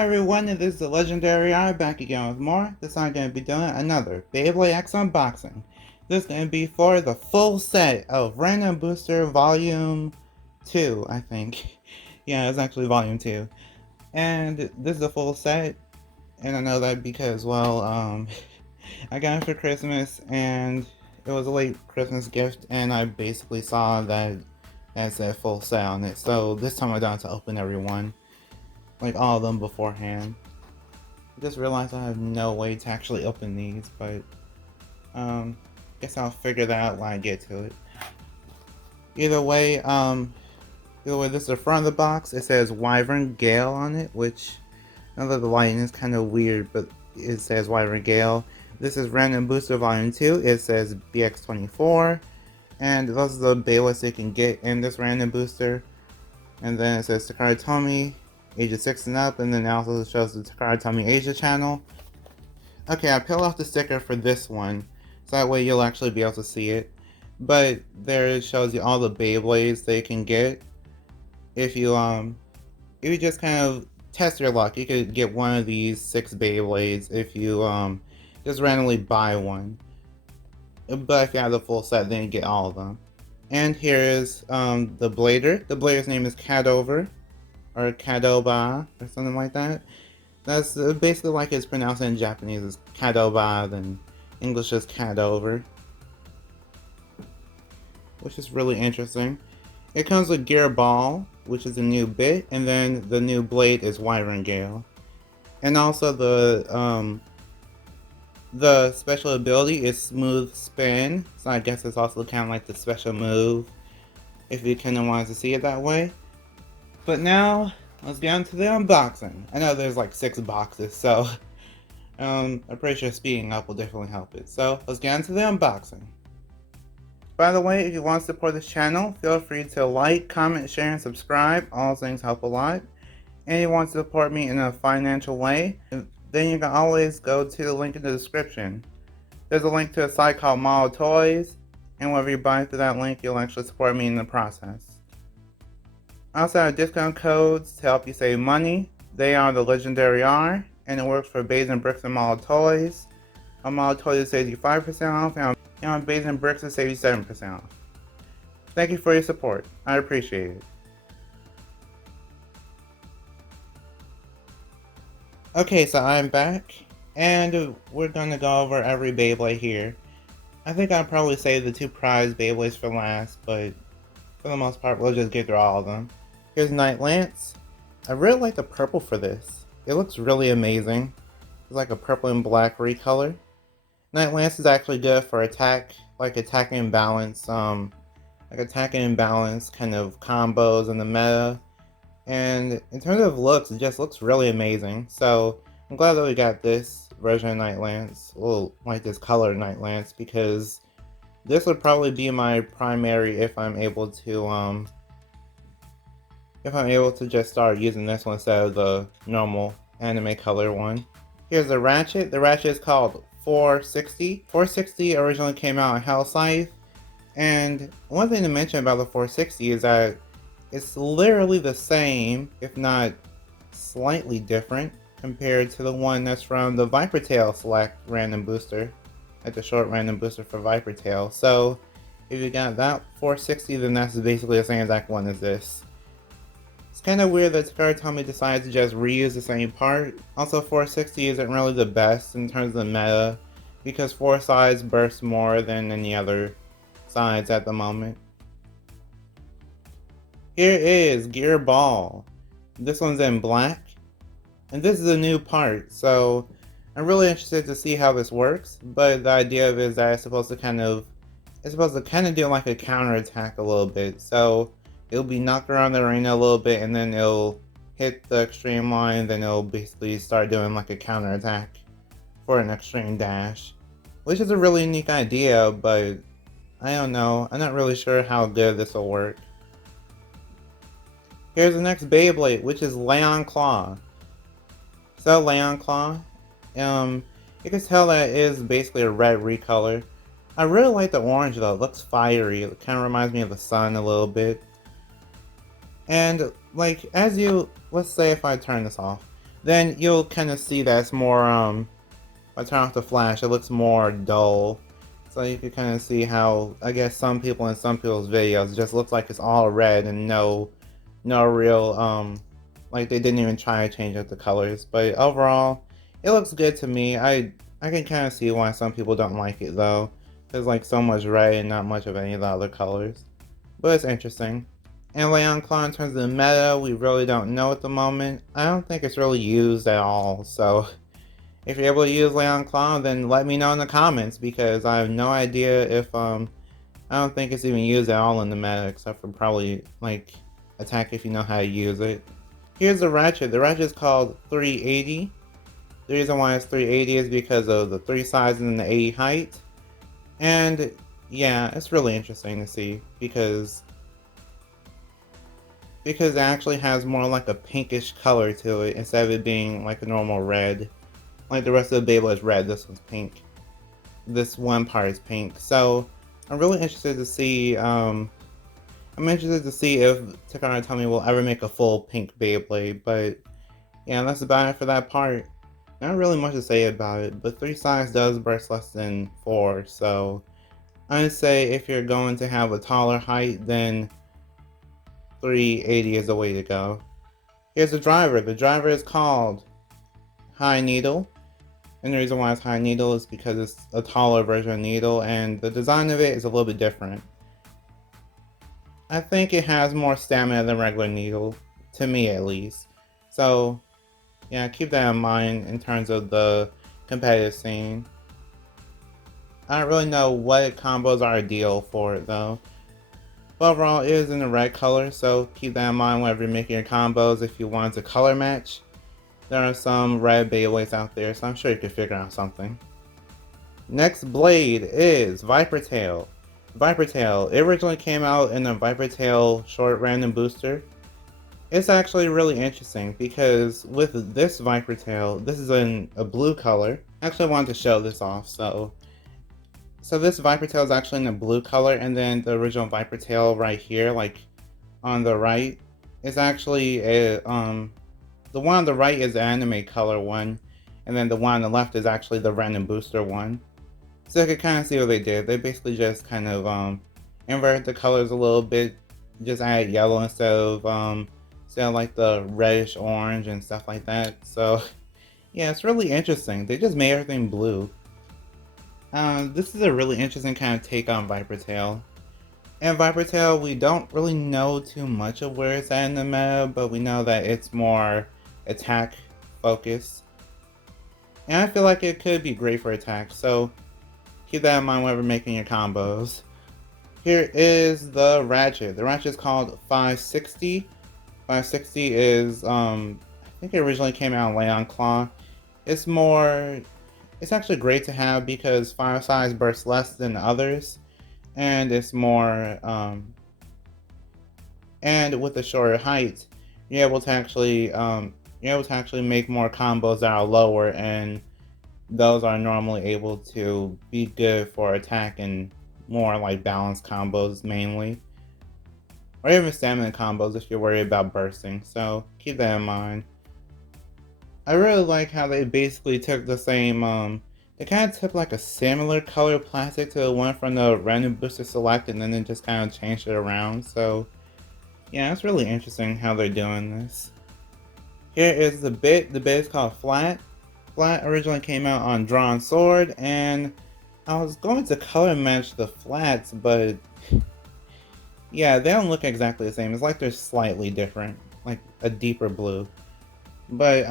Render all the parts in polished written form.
Hi everyone, and this is the Legendary Eye back again with more. This time I'm going to be doing another Beyblade X unboxing. This is going to be for the full set of Random Booster Volume 2, I think. Yeah, it's actually Volume 2. And this is the full set, and I know that because, well, I got it for Christmas, and it was a late Christmas gift, and I basically saw that it said full set on it. So this time I don't have to open every one. Like all of them beforehand. I just realized I have no way to actually open these, but guess I'll figure that out when I get to it. Either way, this is the front of the box. It says Wyvern Gale on it, which I know that the lighting is kind of weird, but it says Wyvern Gale. This is Random Booster Volume 2. It says BX-24, and those are the Beyblades you can get in this Random Booster. And then it says Takara Tomy, ages 6 and up, and then it also shows the Takara Tomy Asia channel. Okay, I peeled off the sticker for this one, so that way you'll actually be able to see it. But there it shows you all the Beyblades that you can get. If you just kind of test your luck, you could get one of these 6 Beyblades if you just randomly buy one. But if you have the full set, then you get all of them. And here is the Blader. The Blader's name is Cadover, or Kadoba, or something like that. That's basically like it's pronounced in Japanese as Kadoba, then English is Cadover, which is really interesting. It comes with Gear Ball, which is a new bit, and then the new blade is Wyvern Gale. And also the special ability is Smooth Spin, so I guess it's also kind of like the special move, if you kind of want to see it that way. But now, let's get on to the unboxing. I know there's like 6 boxes, so I'm pretty sure speeding up will definitely help it. So, let's get on to the unboxing. By the way, if you want to support this channel, feel free to like, comment, share, and subscribe. All those things help a lot. And if you want to support me in a financial way, then you can always go to the link in the description. There's a link to a site called Model Toys, and whenever you buy through that link, you'll actually support me in the process. I also have discount codes to help you save money. They are the Legendary R, and it works for Bays and Bricks and Model Toys. On Model Toys it saves you 5% off, and on Bays and Bricks it saves you 7% off. Thank you for your support. I appreciate it. Okay, so I'm back, and we're gonna go over every Beyblade here. I think I'll probably save the 2 prize Beyblades for last, but for the most part, we'll just get through all of them. Here's Night Lance. I really like the purple for this. It looks really amazing. It's like a purple and black recolor. Night Lance is actually good for attack, like attacking and balance, kind of combos in the meta. And in terms of looks, it just looks really amazing. So I'm glad that we got this version of Night Lance, well, like this color Night Lance, because this would probably be my primary if I'm able to just start using this one instead of the normal anime color one. Here's the Ratchet. The Ratchet is called 460. 460 originally came out in Hell Scythe, and one thing to mention about the 460 is that it's literally the same, if not slightly different, compared to the one that's from the Viper Tail Select Random Booster, like the short Random Booster for Viper Tail. So if you got that 460, then that's basically the same exact one as this. It's kind of weird that Takara Tomy decided to just reuse the same part. Also, 460 isn't really the best in terms of the meta, because 4 sides burst more than any other sides at the moment. Here is Gear Ball. This one's in black, and this is a new part, so I'm really interested to see how this works. But the idea of it is that it's supposed to kind of do like a counter attack a little bit. So it'll be knocked around the arena a little bit, and then it'll hit the extreme line, then it'll basically start doing like a counter attack for an extreme dash, which is a really unique idea, but I don't know, I'm not really sure how good this will work. Here's the next Beyblade, which is Leon Claw. So Leon Claw, you can tell that it is basically a red recolor. I really like the orange though, it looks fiery, it kind of reminds me of the sun a little bit. And like, let's say if I turn this off, then you'll kind of see that's more, if I turn off the flash, it looks more dull. So you can kind of see how, I guess, some people in some people's videos, it just looks like it's all red and no real, like they didn't even try to change up the colors. But overall, it looks good to me. I can kind of see why some people don't like it though. There's like so much red and not much of any of the other colors. But it's interesting. And Leon Claw, in terms of the meta, we really don't know at the moment. I don't think it's really used at all, so if you're able to use Leon Claw, then let me know in the comments, because I have no idea if, I don't think it's even used at all in the meta, except for probably, like, attack if you know how to use it. Here's the Ratchet. The Ratchet is called 380. The reason why it's 380 is because of the 3 sizes and the 80 height. And, yeah, it's really interesting to see, because it actually has more like a pinkish color to it instead of it being like a normal red. Like the rest of the Beyblade is red, this one's pink. This one part is pink. So I'm really interested to see if Takara Tomy will ever make a full pink Beyblade, but yeah, that's about it for that part. Not really much to say about it, but 3 size does burst less than 4, so I'd say if you're going to have a taller height, then 380 is the way to go. Here's the driver. The driver is called High Needle, and the reason why it's High Needle is because it's a taller version of Needle, and the design of it is a little bit different. I think it has more stamina than regular Needle, to me at least. So yeah, keep that in mind in terms of the competitive scene. I don't really know what combos are ideal for it though. But overall, it is in the red color, so keep that in mind whenever you're making your combos. If you want to color match, there are some red Beyblades out there, so I'm sure you can figure out something. Next blade is Viper Tail. Viper Tail, it originally came out in a Viper Tail short random booster. It's actually really interesting because with this Viper Tail, this is in a blue color. Actually, I wanted to show this off, so this Viper Tail is actually in a blue color, and then the original Viper Tail right here, like on the right, is actually a the one on the right is the anime color one, and then the one on the left is actually the random booster one. So you can kind of see what they did. They basically just kind of inverted the colors a little bit, just added yellow instead of like the reddish orange and stuff like that. So yeah, it's really interesting. They just made everything blue. This is a really interesting kind of take on Viper Tail. And Viper Tail, we don't really know too much of where it's at in the meta, but we know that it's more attack focused. And I feel like it could be great for attack, so keep that in mind whenever making your combos. Here is the Ratchet. The Ratchet is called 560. 560 is, I think it originally came out in Leon Claw. It's actually great to have because 5 size bursts less than others, and it's more, and with the shorter height, you're able to actually make more combos that are lower, and those are normally able to be good for attack and more like balanced combos mainly, or even stamina combos if you're worried about bursting. So keep that in mind. I really like how they basically took the same, they kind of took like a similar color plastic to the one from the random booster select, and then they just kind of changed it around. So yeah, it's really interesting how they're doing this. Here is the bit. The bit is called Flat. Flat originally came out on Drawn Sword, and I was going to color match the flats, but yeah, they don't look exactly the same. It's like they're slightly different, like a deeper blue. But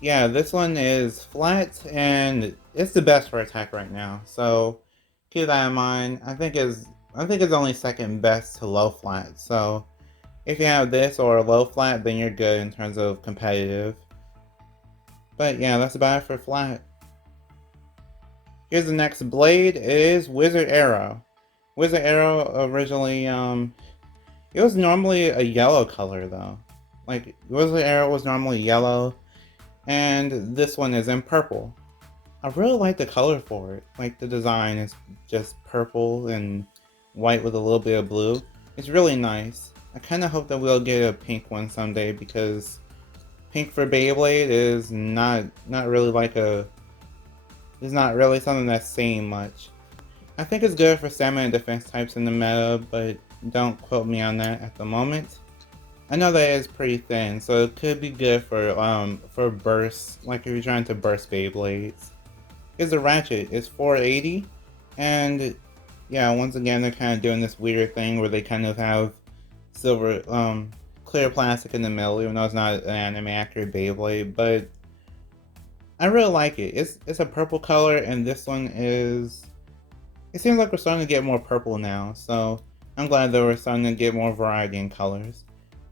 yeah, this one is flat, and it's the best for attack right now. So keep that in mind. I think it's only second best to low flat. So if you have this or a low flat, then you're good in terms of competitive. But yeah, that's about it for flat. Here's the next blade. It is Wizard Arrow. Wizard Arrow originally, it was normally a yellow color though. Like, Wizard Arrow was normally yellow, and this one is in purple. I really like the color for it. Like, the design is just purple and white with a little bit of blue. It's really nice. I kind of hope that we'll get a pink one someday, because pink for Beyblade is not really like is not really something that's seen much. I think it's good for stamina and defense types in the meta, but don't quote me on that at the moment. I know that it's pretty thin, so it could be good for bursts, like if you're trying to burst Beyblades. Here's the ratchet. It's 480, and yeah, once again they're kind of doing this weird thing where they kind of have silver, clear plastic in the middle, even though it's not an anime accurate Beyblade, but I really like it. It's a purple color, and this one is. It seems like we're starting to get more purple now, so I'm glad that we're starting to get more variety in colors.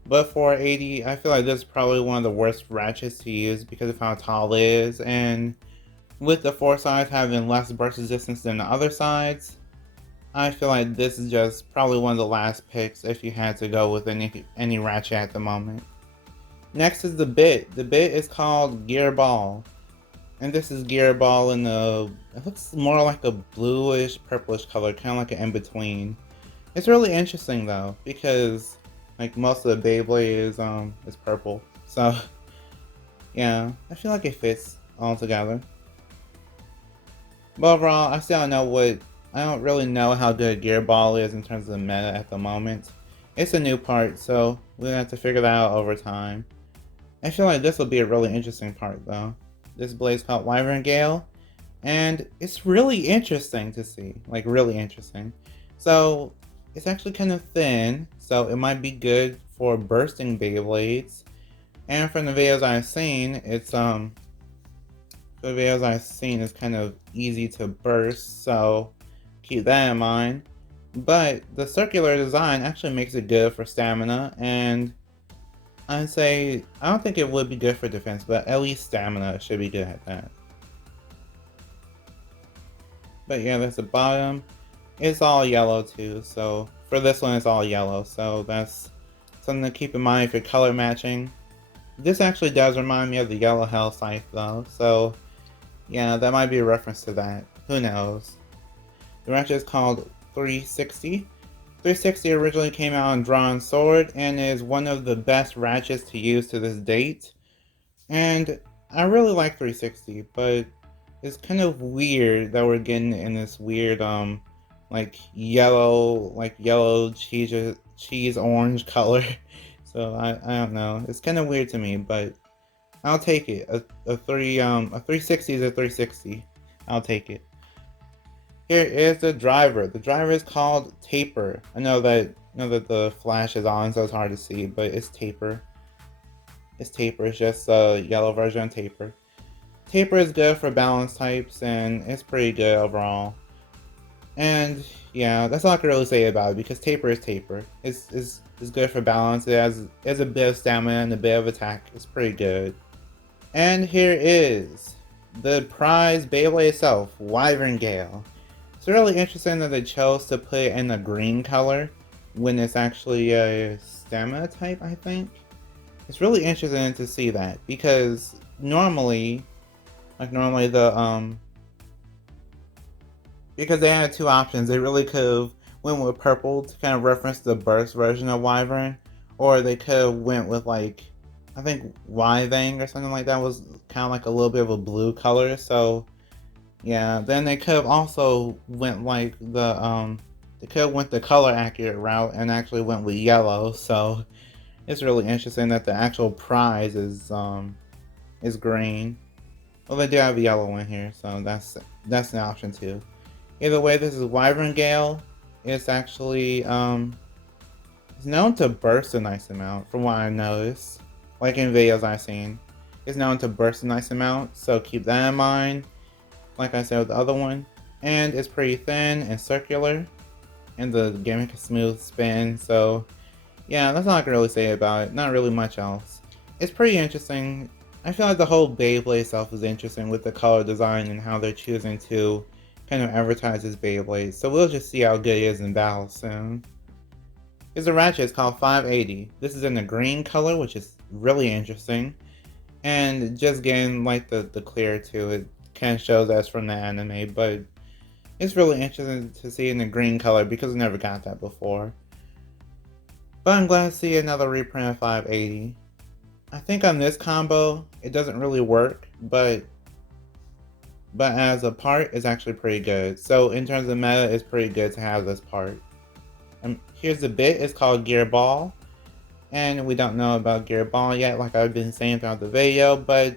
But 480, I feel like this is probably one of the worst ratchets to use because of how tall it is, and with the 4 sides having less burst resistance than the other sides, I feel like this is just probably one of the last picks if you had to go with any ratchet at the moment. Next is the bit. The bit is called Gear Ball. And this is Gear Ball in the, it looks more like a bluish, purplish color, kind of like an in-between. It's really interesting though, because like most of the Beyblade is purple. So yeah, I feel like it fits all together. But overall, I don't really know how good Gear Ball is in terms of the meta at the moment. It's a new part, so we'll have to figure that out over time. I feel like this will be a really interesting part though. This blade's called Wyvern Gale, and it's really interesting to see, like really interesting. So it's actually kind of thin, so it might be good for bursting Beyblades. And from the videos I've seen, it's kind of easy to burst, so keep that in mind. But the circular design actually makes it good for stamina, and I'd say, I don't think it would be good for defense, but at least stamina should be good at that. But yeah, that's the bottom. It's all yellow too, so for this one it's all yellow, so that's something to keep in mind if you're color matching. This actually does remind me of the yellow hell scythe though, so yeah, that might be a reference to that. Who knows? The ratchet is called 360. 360 originally came out on Drawn Sword and is one of the best ratchets to use to this date. And I really like 360, but it's kind of weird that we're getting in this weird like yellow cheese orange color. So I don't know. It's kind of weird to me, but I'll take it. A 360 is a 360. I'll take it. Here is the driver. The driver is called Taper. I know that the flash is on, so it's hard to see, but it's Taper. It's Taper. It's just a yellow version of Taper. Taper is good for balance types, and it's pretty good overall. And yeah, that's all I can really say about it because Taper is Taper. It's good for balance. It has a bit of stamina and a bit of attack. It's pretty good. And here is the prize Beyblade itself, Wyvern Gale. It's really interesting that they chose to put it in a green color when it's actually a stamina type, I think. It's really interesting to see that because normally the because they had 2 options, they really could have went with purple to kind of reference the burst version of Wyvern, or they could have went with like, I think Wyvern or something like that was kind of like a little bit of a blue color, so yeah, then they could have also went like they could have went the color accurate route and actually went with yellow. So it's really interesting that the actual prize is green. Well, they do have a yellow one here, so that's an option too. Either way, this is Wyvern Gale. It's actually it's known to burst a nice amount, from what I noticed. Like in videos I've seen, it's known to burst a nice amount, so keep that in mind. Like I said with the other one, and it's pretty thin and circular, and the gimmick is smooth spin, so yeah, that's all I can really say about it. Not really much else. It's pretty interesting. I feel like the whole Beyblade itself is interesting with the color design and how they're choosing to kind of advertise this Beyblade, so we'll just see how good it is in battle soon. Here's a ratchet. It's called 580. This is in the green color, which is really interesting, and just getting like the clear to it kind of shows that's from the anime, but it's really interesting to see in the green color because I never got that before. But I'm glad to see another reprint of 580. I think on this combo, it doesn't really work, but as a part, it's actually pretty good. So in terms of meta, it's pretty good to have this part. Here's the bit, it's called Gear Ball. And we don't know about Gear Ball yet, like I've been saying throughout the video, but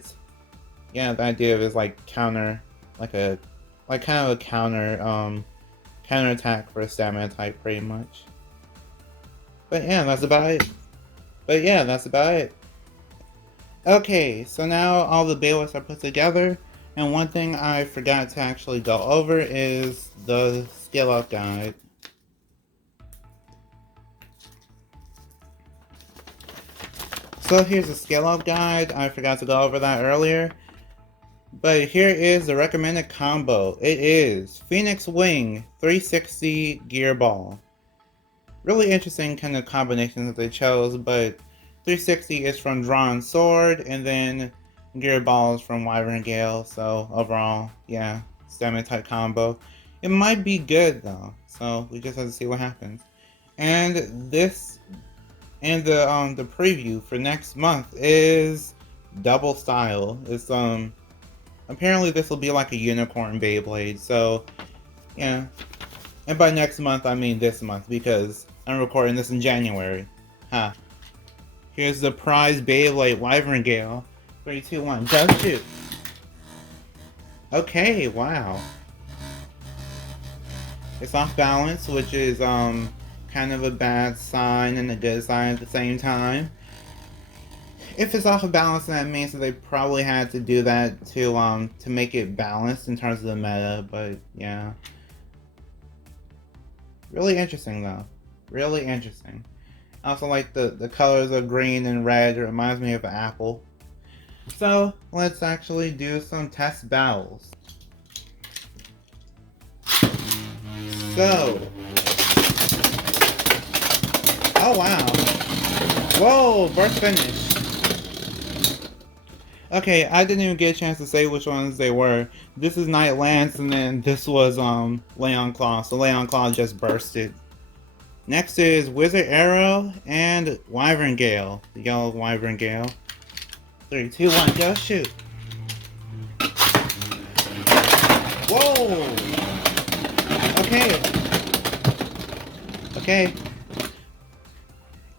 yeah, the idea of it is like counter, kind of a counter attack for a stamina type pretty much. But yeah, that's about it. Okay, so now all the Beyblades are put together, and one thing I forgot to actually go over is the skill up guide. So here's the skill up guide. I forgot to go over that earlier. But here is the recommended combo. It is Phoenix Wing 360 Gear Ball. Really interesting kind of combination that they chose, but 360 is from Drawn Sword, and then Gear Ball is from Wyvern Gale, so overall, yeah, stamina type combo. It might be good though, so we just have to see what happens. And this, and the preview for next month is Double Style. It's apparently this will be like a unicorn Beyblade, so yeah. And by next month, I mean this month, because I'm recording this in January. Ha. Here's the prize Beyblade Wyvern Gale. 3, 2, 1, go shoot! Okay, wow. It's off balance, which is kind of a bad sign and a good sign at the same time. If it's off of balance, then that means that they probably had to do that to make it balanced in terms of the meta, but yeah. Really interesting though. Really interesting. I also like the colors of green and red. It reminds me of an apple. So let's actually do some test battles. So. Oh wow. Whoa, burst finish. Okay, I didn't even get a chance to say which ones they were. This is Night Lance, and then this was Leon Claw. So Leon Claw just bursted. Next is Wizard Arrow and Wyvern Gale. The yellow Wyvern Gale. 3, 2, 1, go shoot. Whoa! Okay. Okay.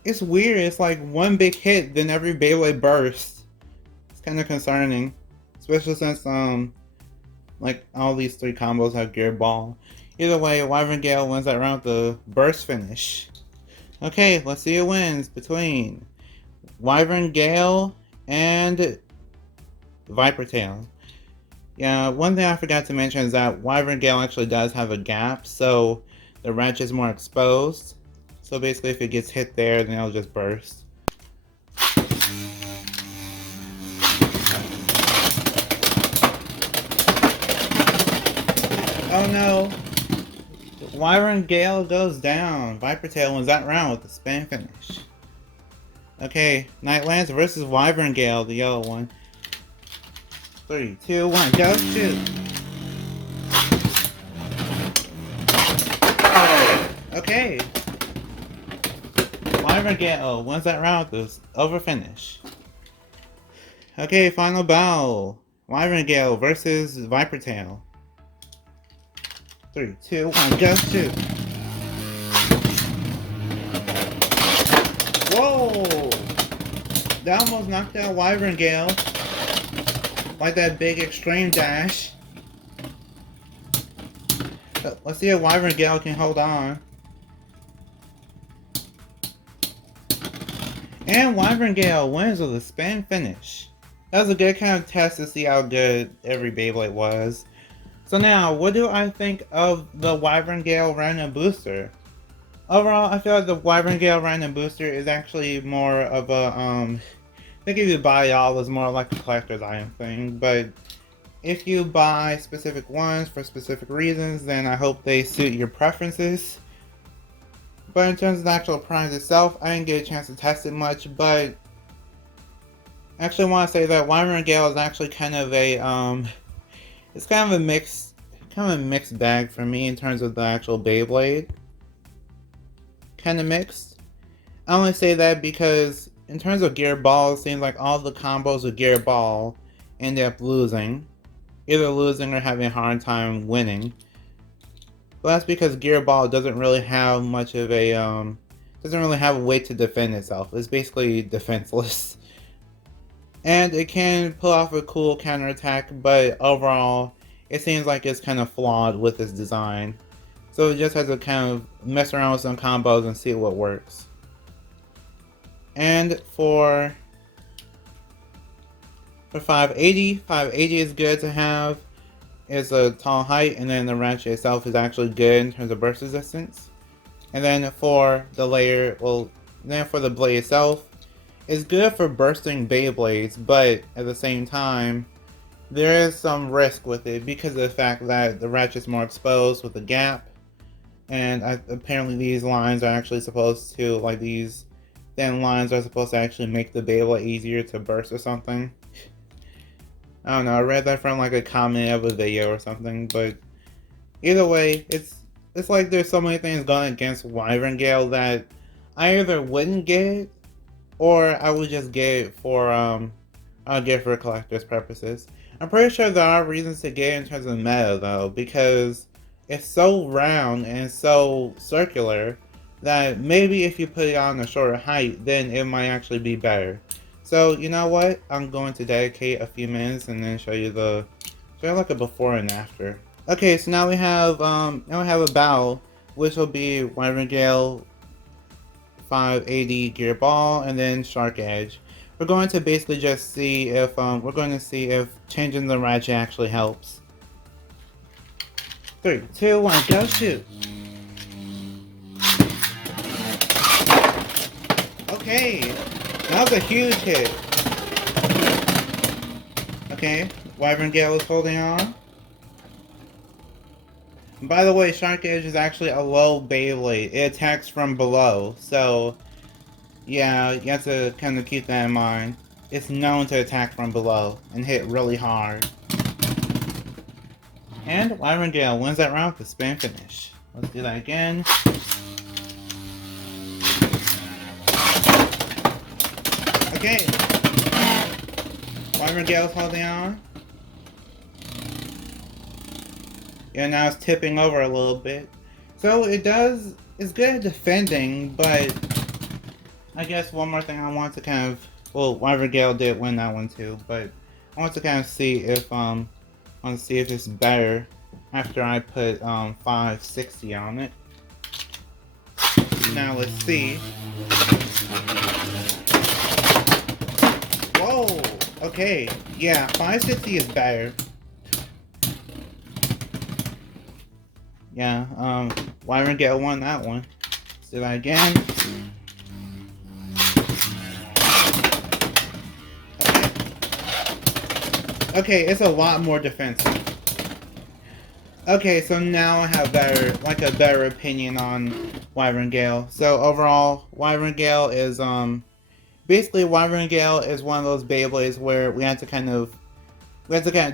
It's weird, it's like one big hit, then every Beyblade bursts. It's kind of concerning. Especially since, like, all these 3 combos have Gear Ball. Either way, Wyvern Gale wins that round with the burst finish. Okay, let's see who wins between Wyvern Gale and Viper Tail. Yeah, one thing I forgot to mention is that Wyvern Gale actually does have a gap, so the wrench is more exposed. So basically if it gets hit there, then it'll just burst. Oh no! Wyvern Gale goes down. Viper Tail wins that round with the spin finish. Okay, Night Lance versus Wyvern Gale, the yellow one. 3, 2, 1, go shoot! Okay. Wyvern Gale wins that round with this over finish. Okay, final battle. Wyvern Gale versus Viper Tail. 3, 2, 1, go shoot! Whoa! That almost knocked out Wyvern Gale. Like that big extreme dash. Let's see if Wyvern Gale can hold on. And Wyvern Gale wins with a spin finish. That was a good kind of test to see how good every Beyblade was. So now, what do I think of the Wyvern Gale Random Booster? Overall, I feel like the Wyvern Gale Random Booster is actually more of a, I think if you buy y'all, it's more like a collector's item thing, but if you buy specific ones for specific reasons, then I hope they suit your preferences. But in terms of the actual prize itself, I didn't get a chance to test it much, but I actually want to say that Wyvern Gale is actually kind of a, it's kind of a mixed bag for me in terms of the actual Beyblade. Kind of mixed. I only say that because in terms of Gear Ball, it seems like all the combos with Gear Ball end up losing. Either losing or having a hard time winning. But that's because Gear Ball doesn't really have much of a, doesn't really have a way to defend itself. It's basically defenseless. And it can pull off a cool counterattack, but overall, it seems like it's kind of flawed with its design. So it just has to kind of mess around with some combos and see what works. And for 580 is good to have. It's a tall height, and then the ratchet itself is actually good in terms of burst resistance. And then for the layer, well, then for the blade itself, it's good for bursting Beyblades, but at the same time, there is some risk with it because of the fact that the ratchet's more exposed with the gap. And apparently these lines are actually supposed to, like these thin lines are supposed to actually make the Beyblade easier to burst or something. I don't know, I read that from like a comment of a video or something, but either way, it's like there's so many things going against Wyvern Gale that I either wouldn't get or I would just get it for I'll get it for collector's purposes. I'm pretty sure there are reasons to get it in terms of meta though, because it's so round and so circular that maybe if you put it on a shorter height, then it might actually be better. So you know what? I'm going to dedicate a few minutes and then show you like a before and after. Okay, so now we have a battle, which will be Wyvern Gale, 580 Gear Ball, and then Shark Edge. We're going to basically just see if changing the ratchet actually helps. 3, 2, 1, go shoot! Okay, that was a huge hit. Okay, Wyvern Gale is holding on. By the way, Shark Edge is actually a low Beyblade. It attacks from below, so yeah, you have to kind of keep that in mind. It's known to attack from below and hit really hard. And Wyvern Gale wins that round with a spin finish. Let's do that again. Okay. Wyvern Gale's holding on. Yeah, now it's tipping over a little bit. So it's good at defending, but I guess one more thing I want to kind of, well, Wyvern Gale did win that one too, but I want to kind of see if it's better after I put 560 on it. Now let's see. Whoa! Okay, yeah, 560 is better. Yeah, Wyvern Gale won that one. Let's do that again. Okay, it's a lot more defensive. Okay, so now I have a better opinion on Wyvern Gale. So overall, Wyvern Gale is basically Wyvern Gale is one of those Beyblades where we have to kind of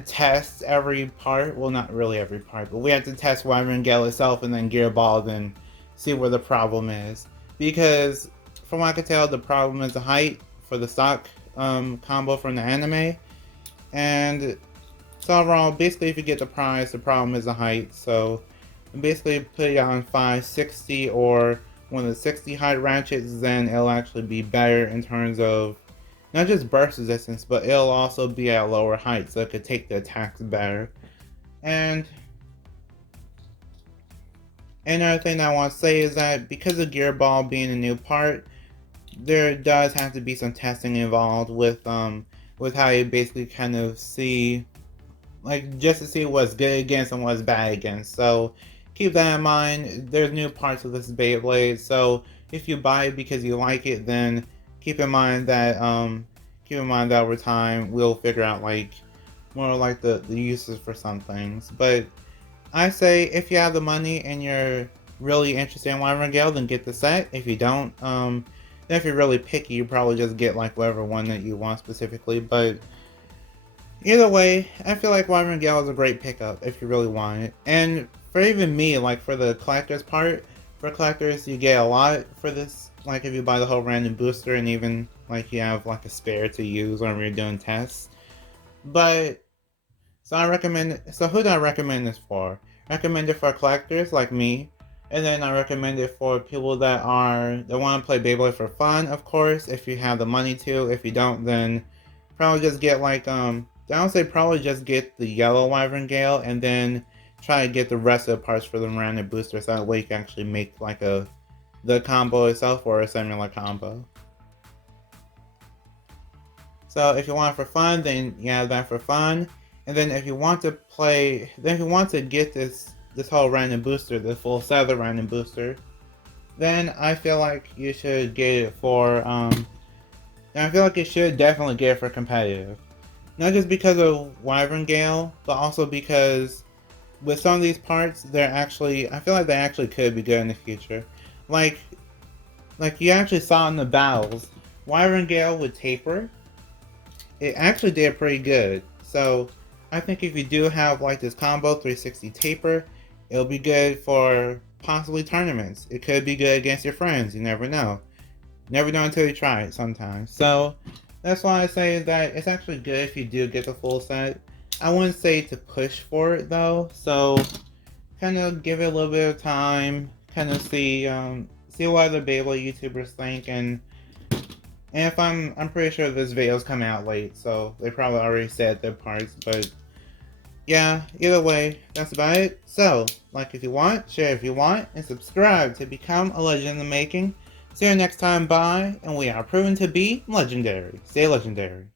test every part. Well, not really every part, but we have to test Wyvern Gale itself and then Gear Ball, then see where the problem is. Because from what I can tell, the problem is the height for the stock combo from the anime. And so overall, basically if you get the prize, the problem is the height. So basically put it on 560 or one of the 60 height ratchets, then it'll actually be better in terms of not just burst resistance, but it'll also be at lower height, so it could take the attacks better. And another thing that I want to say is that because of Gear Ball being a new part, there does have to be some testing involved with how you basically kind of see, like, just to see what's good against and what's bad against. So keep that in mind. There's new parts of this Beyblade, so if you buy it because you like it, then keep in mind that over time we'll figure out like more like the uses for some things. But I say if you have the money and you're really interested in Wyvern Gale, then get the set. If you don't, then if you're really picky, you probably just get like whatever one that you want specifically. But either way, I feel like Wyvern Gale is a great pickup if you really want it. And for even me, like for the collector's part, for collectors you get a lot for this. Like if you buy the whole random booster and even like you have like a spare to use whenever you're doing tests. But so I recommend. So who do I recommend this for? I recommend it for collectors like me, and then I recommend it for people that want to play Beyblade for fun. Of course, if you have the money to. If you don't, then probably just get like I would say probably just get the yellow Wyvern Gale, and then try to get the rest of the parts for the random booster, so that way you can actually make like the combo itself or a similar combo. So if you want it for fun, then you have that for fun. And then if you want to play, then if you want to get this whole random booster, the full set of the random booster, then I feel like you should get it for, and I feel like you should definitely get it for competitive. Not just because of Wyvern Gale, but also because with some of these parts, I feel like they actually could be good in the future. Like you actually saw in the battles, Wyvern Gale with taper, it actually did pretty good. So I think if you do have like this combo 360 taper, it'll be good for possibly tournaments. It could be good against your friends. You never know. Never know until you try it sometimes. So that's why I say that it's actually good if you do get the full set. I wouldn't say to push for it though. So kind of give it a little bit of time. Kind of see what other Beyblade YouTubers think, and if I'm pretty sure this video's coming out late, so they probably already said their parts, but yeah, either way, that's about it. So, like if you want, share if you want, and subscribe to become a legend in the making. See you next time, bye, and we are proven to be legendary. Stay legendary.